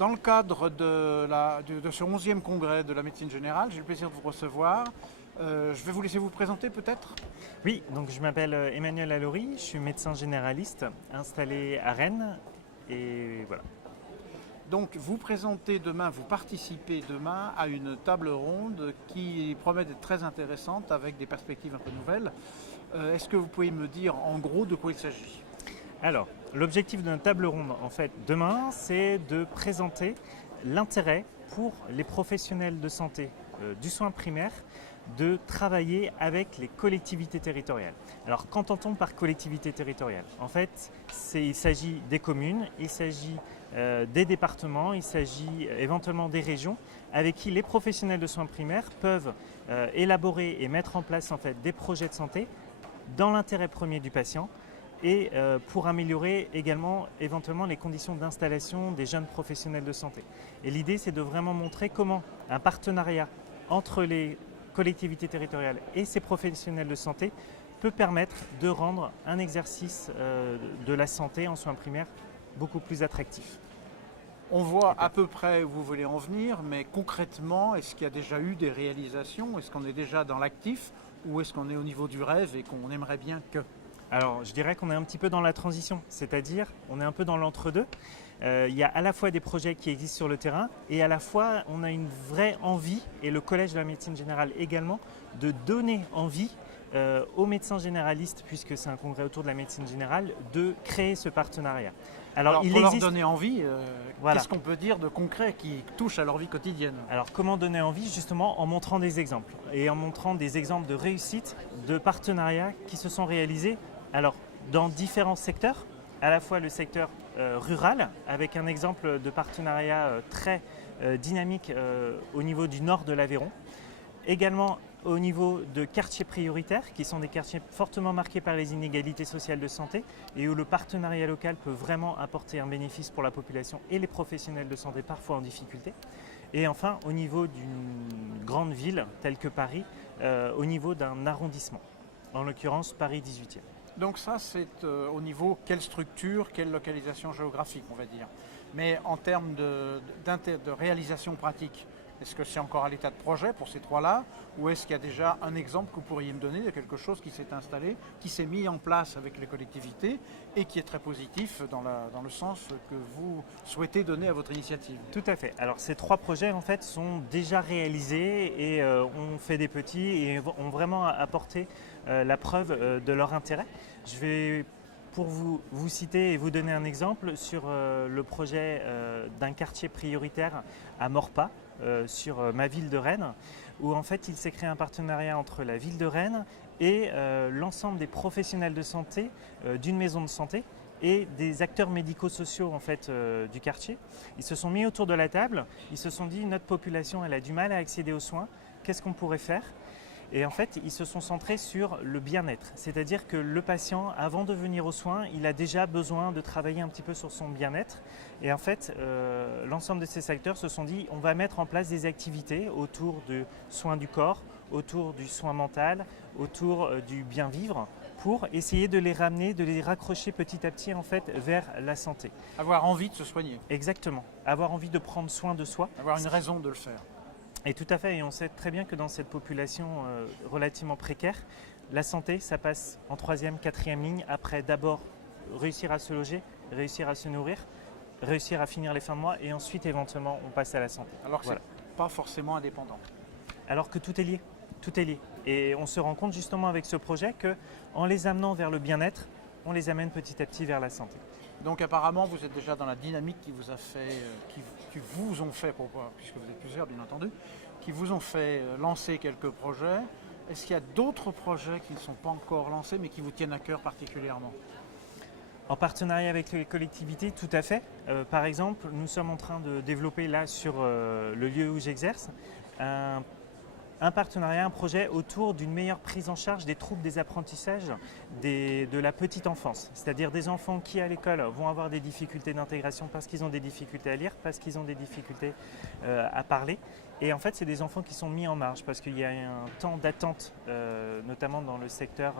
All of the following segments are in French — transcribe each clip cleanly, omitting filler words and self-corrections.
Dans le cadre de ce 11e congrès de la médecine générale, j'ai le plaisir de vous recevoir. Je vais vous laisser vous présenter peut-être. Oui, donc je m'appelle Emmanuel Allory, je suis médecin généraliste installé à Rennes et voilà. Donc vous participez demain à une table ronde qui promet d'être très intéressante avec des perspectives un peu nouvelles. Est-ce que vous pouvez me dire en gros de quoi il s'agit ? Alors, l'objectif d'une table ronde en fait demain, c'est de présenter l'intérêt pour les professionnels de santé du soin primaire de travailler avec les collectivités territoriales. Alors, qu'entend-on par collectivité territoriale ? En fait, il s'agit des communes, il s'agit des départements, il s'agit éventuellement des régions avec qui les professionnels de soins primaires peuvent élaborer et mettre en place en fait, des projets de santé dans l'intérêt premier du patient et pour améliorer également éventuellement les conditions d'installation des jeunes professionnels de santé. Et l'idée, c'est de vraiment montrer comment un partenariat entre les collectivités territoriales et ces professionnels de santé peut permettre de rendre un exercice de la santé en soins primaires beaucoup plus attractif. On voit à peu près où vous voulez en venir, mais concrètement, est-ce qu'il y a déjà eu des réalisations ? Est-ce qu'on est déjà dans l'actif ou est-ce qu'on est au niveau du rêve et qu'on aimerait bien que ? Alors, je dirais qu'on est un petit peu dans la transition, c'est-à-dire on est un peu dans l'entre-deux. Il y a à la fois des projets qui existent sur le terrain et à la fois on a une vraie envie, et le Collège de la médecine générale également, de donner envie aux médecins généralistes, puisque c'est un congrès autour de la médecine générale, de créer ce partenariat. Alors pour leur donner envie, voilà. Qu'est-ce qu'on peut dire de concret qui touche à leur vie quotidienne ? Alors comment donner envie ? Justement en montrant des exemples et en montrant des exemples de réussite, de partenariats qui se sont réalisés alors, dans différents secteurs, à la fois le secteur rural, avec un exemple de partenariat très dynamique au niveau du nord de l'Aveyron, également au niveau de quartiers prioritaires, qui sont des quartiers fortement marqués par les inégalités sociales de santé, et où le partenariat local peut vraiment apporter un bénéfice pour la population et les professionnels de santé parfois en difficulté. Et enfin, au niveau d'une grande ville telle que Paris, au niveau d'un arrondissement, en l'occurrence Paris 18e. Donc ça, c'est au niveau quelle structure, quelle localisation géographique, on va dire. Mais en termes de réalisation pratique, est-ce que c'est encore à l'état de projet pour ces trois-là ? Ou est-ce qu'il y a déjà un exemple que vous pourriez me donner de quelque chose qui s'est installé, qui s'est mis en place avec les collectivités et qui est très positif dans le sens que vous souhaitez donner à votre initiative ? Tout à fait. Alors ces trois projets en fait sont déjà réalisés et ont fait des petits et ont vraiment apporté la preuve de leur intérêt. Je vais pour vous citer et vous donner un exemple sur le projet d'un quartier prioritaire à Morpas, sur ma ville de Rennes, où en fait il s'est créé un partenariat entre la ville de Rennes et l'ensemble des professionnels de santé d'une maison de santé et des acteurs médico-sociaux en fait, du quartier. Ils se sont mis autour de la table, ils se sont dit notre population elle a du mal à accéder aux soins, qu'est-ce qu'on pourrait faire ? Et en fait, ils se sont centrés sur le bien-être. C'est-à-dire que le patient, avant de venir aux soins, il a déjà besoin de travailler un petit peu sur son bien-être. Et en fait, l'ensemble de ces acteurs se sont dit, on va mettre en place des activités autour du soin du corps, autour du soin mental, autour du bien-vivre, pour essayer de les ramener, de les raccrocher petit à petit en fait, vers la santé. Avoir envie de se soigner. Exactement. Avoir envie de prendre soin de soi. Avoir une raison de le faire. Et tout à fait, et on sait très bien que dans cette population relativement précaire, la santé, ça passe en 3e, 4e ligne, après d'abord réussir à se loger, réussir à se nourrir, réussir à finir les fins de mois, et ensuite éventuellement on passe à la santé. Alors que voilà. C'est pas forcément indépendant. Alors que tout est lié, tout est lié. Et on se rend compte justement avec ce projet qu'en les amenant vers le bien-être, on les amène petit à petit vers la santé. Donc apparemment, vous êtes déjà dans la dynamique qui vous a fait, qui vous ont fait, puisque vous êtes plusieurs bien entendu, qui vous ont fait lancer quelques projets. Est-ce qu'il y a d'autres projets qui ne sont pas encore lancés mais qui vous tiennent à cœur particulièrement ? En partenariat avec les collectivités, tout à fait. Par exemple, nous sommes en train de développer là sur le lieu où j'exerce un partenariat, un projet autour d'une meilleure prise en charge des troubles des apprentissages de la petite enfance. C'est-à-dire des enfants qui à l'école vont avoir des difficultés d'intégration parce qu'ils ont des difficultés à lire, parce qu'ils ont des difficultés à parler. Et en fait, c'est des enfants qui sont mis en marge parce qu'il y a un temps d'attente, notamment dans le secteur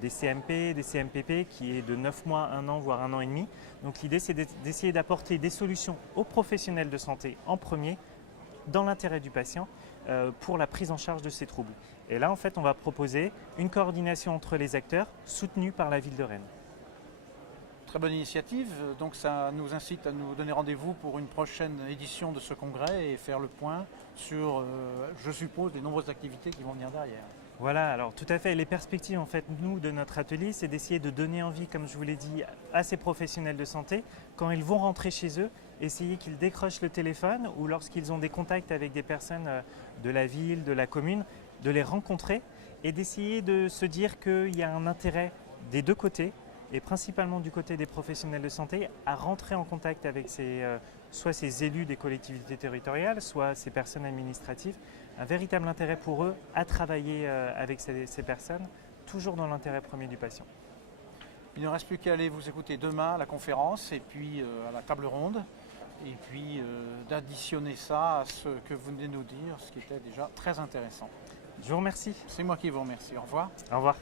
des CMP, des CMPP qui est de 9 mois, 1 an, voire 1 an et demi. Donc l'idée c'est d'essayer d'apporter des solutions aux professionnels de santé en premier, dans l'intérêt du patient, pour la prise en charge de ces troubles. Et là en fait on va proposer une coordination entre les acteurs soutenue par la ville de Rennes. Très bonne initiative, donc ça nous incite à nous donner rendez-vous pour une prochaine édition de ce congrès et faire le point sur, je suppose, les nombreuses activités qui vont venir derrière. Voilà, alors tout à fait. Les perspectives, en fait, nous, de notre atelier, c'est d'essayer de donner envie, comme je vous l'ai dit, à ces professionnels de santé, quand ils vont rentrer chez eux, essayer qu'ils décrochent le téléphone ou lorsqu'ils ont des contacts avec des personnes de la ville, de la commune, de les rencontrer et d'essayer de se dire qu'il y a un intérêt des deux côtés, et principalement du côté des professionnels de santé, à rentrer en contact avec soit ces élus des collectivités territoriales, soit ces personnes administratives, un véritable intérêt pour eux à travailler avec ces personnes, toujours dans l'intérêt premier du patient. Il ne reste plus qu'à aller vous écouter demain à la conférence et puis à la table ronde, et puis d'additionner ça à ce que vous venez de nous dire, ce qui était déjà très intéressant. Je vous remercie. C'est moi qui vous remercie. Au revoir. Au revoir.